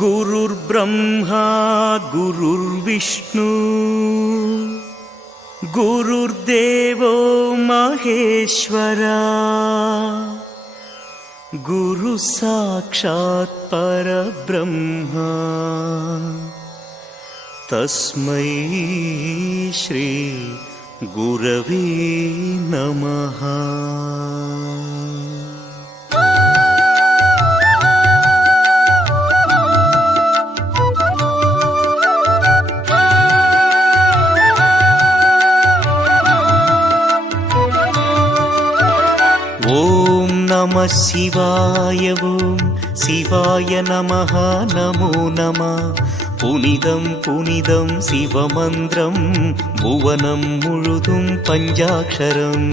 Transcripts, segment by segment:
गुरुर्ब्रह्मा गुरुर्विष्णु गुरुर्देवो महेश्वरा। गुरुः साक्षात् परब्रह्मा। तस्मै श्री गुरवे नमः ஓம் நம சிவாய ஓம் சிவாய நமஹா நமோ நம. புனிதம் புனிதம் சிவமந்திரம் புவனம் முழுதும் பஞ்சாட்சரம்.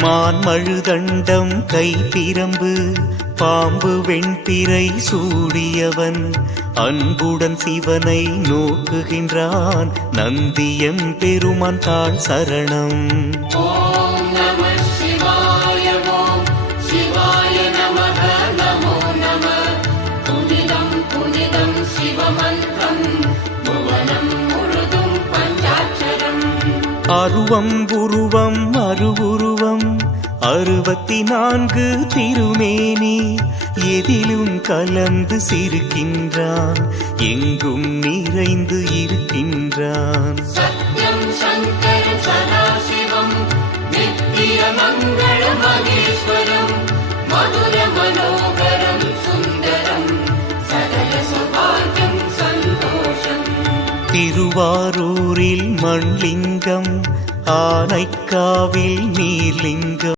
மான்மழுதண்டம் கை பிரம்பு பாம்பு வெண்பிறை சூடியவன். அன்புடன் சிவனை நோக்குகின்றான் நந்தியம் பெருமான் தாழ் சரணம். சிவமன். அருவம் உருவம் அருவுருவம். அறுபத்தி நான்கு திருமேனி எதிலும் கலந்து சிரிக்கின்றான். எங்கும் நிறைந்து இருக்கின்றான். சதாசிவம் மதுர மனோ திருவாரூரில் மண்லிங்கம் ஆனைக்காவில் நீர்லிங்கம்.